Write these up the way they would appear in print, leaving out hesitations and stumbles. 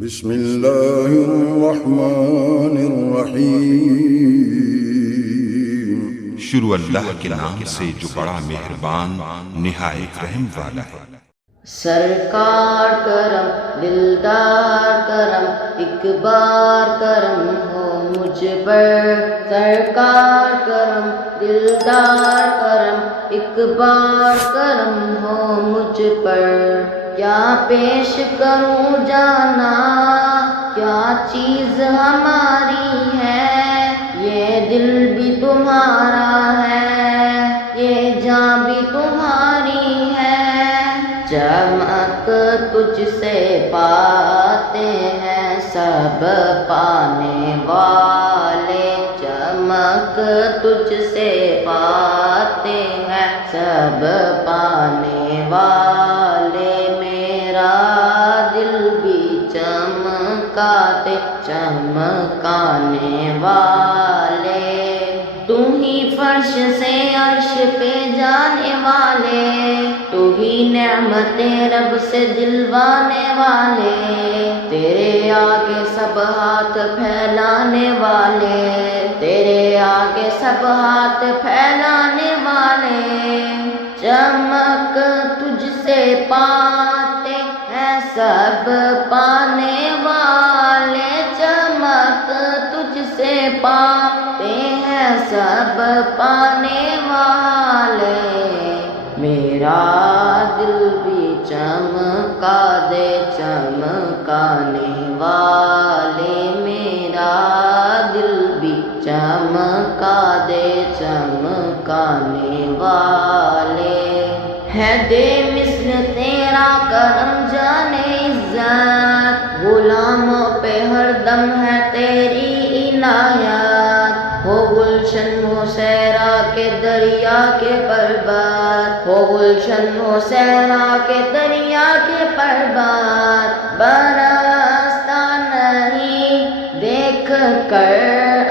بسم اللہ الرحمن الرحیم۔ شروع اللہ کے نام سے جو بڑا مہربان نہایت رحم والا ہے۔ سرکار کرم، دلدار کرم، ایک بار کرم ہو مجھ پر۔ سرکار کرم، دلدار کرم، ایک بار کرم ہو مجھ پر۔ کیا پیش کروں جانا، کیا چیز ہماری ہے، یہ دل بھی تمہارا ہے، یہ جاں بھی تمہاری ہے۔ چمک تجھ سے پاتے ہیں سب پانے والے، چمک تجھ سے پاتے ہیں سب پانے والے۔ میرا دل بھی چمکاتے چمکانے والے۔ تو ہی فرش سے عرش پہ جانے والے، تو ہی نعمت رب سے دلوانے والے۔ تیرے آگے سب ہاتھ پھیلانے والے، تیرے آگے سب ہاتھ پھیلانے والے۔ چمک تجھ سے پاتے ہیں سب پانے والے، چمک تجھ سے پاتے ہیں سب پانے والے۔ میرا دل بھی چمکا دے چمکانے والے، میرا دل بھی چمکا دے چمکانے والے۔ ہے دے مثل تیرا کرم جانے عزت، غلاموں پہ ہر دم ہے تیری عنایت۔ ہو گلشن ہو صحرا کے دریا کے پربات، ہو گلشن ہو صحرا کے دریا کے پربات۔ برستا نہیں دیکھ کر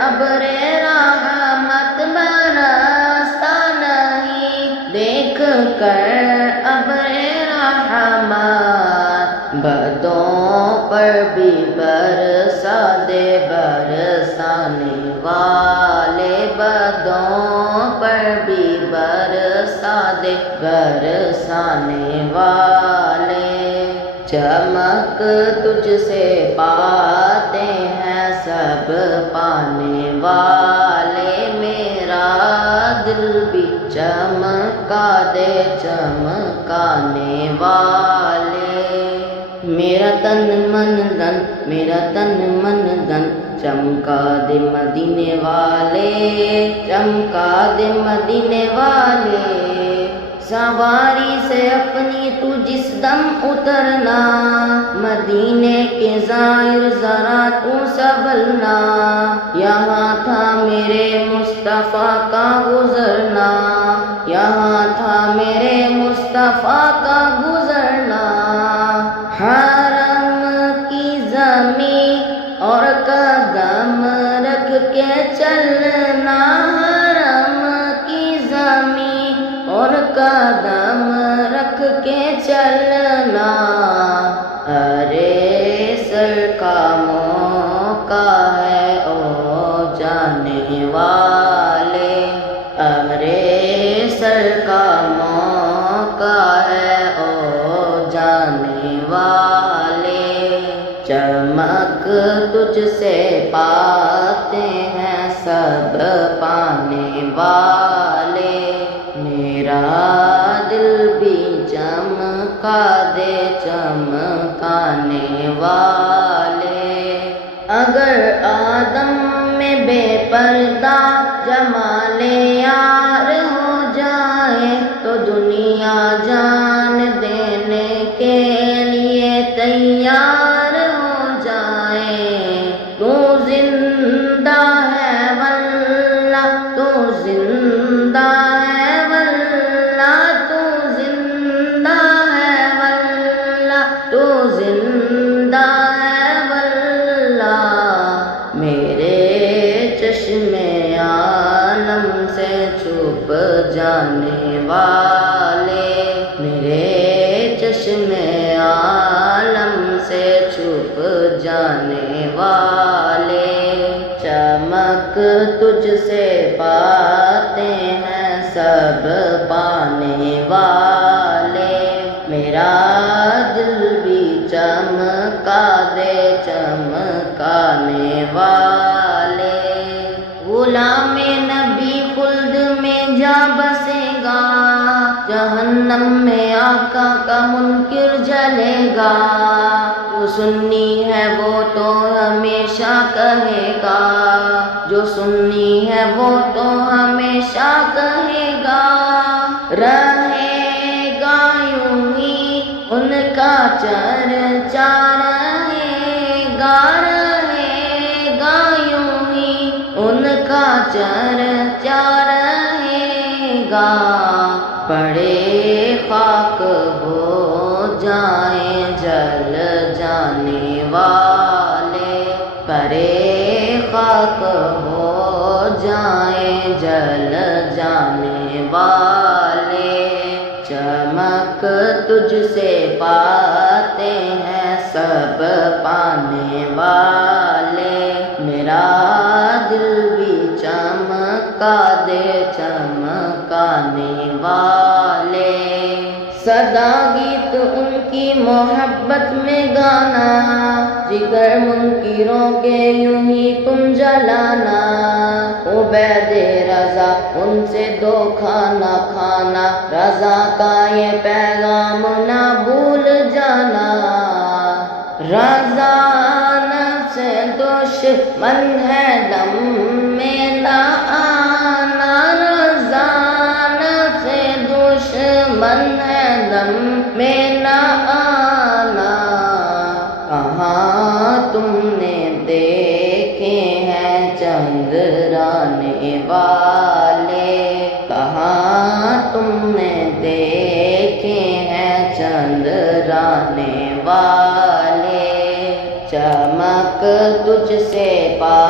ابر رحمت، برستا نہیں دیکھ کر ابر رحمت۔ بدوں پر بھی برسا دے برسانے والے، بدوں پر بھی برسا دے برسانے والے۔ چمک تجھ سے پاتے ہیں سب پانے والے، میرا دل بھی چمکا دے چمکانے والے۔ میرا تن من دن، میرا تن من دن چمکا دے مدینے والے، چمکا دے مدینے والے۔ سواری سے اپنی تو جس دم اترنا، مدینے کے زائر ذرا تو سنبھلنا۔ یہاں تھا میرے مصطفیٰ کا گزرنا، یہاں تھا میرے مصطفیٰ کا گزرنا۔ حرم کی زمین اور قدم رکھ کے چلنا، حرم کی زمین اور قدم رکھ کے چلنا۔ ارے سر کا موقع ہے او جانے والے، ارے سر کا موقع ہے او جانے والے۔ چمک تجھ سے پاتے ہیں سب پانے والے، میرا دل بھی چمکا دے چمکانے والے۔ اگر آدم میں بے پردہ جمال یار ہو جائے، تو دنیا جان دینے کے لیے تیار ہو جائے۔ تو زندہ ہے واللہ، تو زندہ ہے واللہ، تو زندہ ہے واللہ، تو زندہ ہے واللہ۔ میرے چشم عالم سے چھپ جانے والے، میرے چشم عالم سے چھپ چھپ جانے والے، چمک تجھ سے پاتے ہیں سب پانے والے، میرا دل بھی چمکا دے چمکانے والے، غلام نبی خلد میں جا بسے گا، جہنم میں آقا کا منکر جلے گا، جو سنی ہے وہ تو ہمیشہ کہے گا، جو سنی ہے وہ تو ہمیشہ کہے گا، رہے گا یوں ہی ان کا چرچا، رہے گا یوں ہی ان کا چرچا رہے گا، بڑے خاک ہو جائیں جل جانے والے، بڑے خاک ہو جائیں جل جانے والے، چمک تجھ سے پاتے ہیں سب پانے والے، میرا دل بھی چمکا دے چمکانے والے، سدا گیت ان کی محبت میں گانا، جگر منکروں کے یوں ہی تم جلانا، عبید رضا ان سے دھوکا نہ کھانا، رضا کا یہ پیغام نہ بھول جانا، رضا نفس دشمن ہے دم میں نہ آنا، رضا نفس دشمن ہے دم میں نہ آنا، کہاں تم نے دیکھے ہیں چندرانے والے، کہاں تم نے دیکھے ہیں چندرانے والے، چمک تجھ سے پا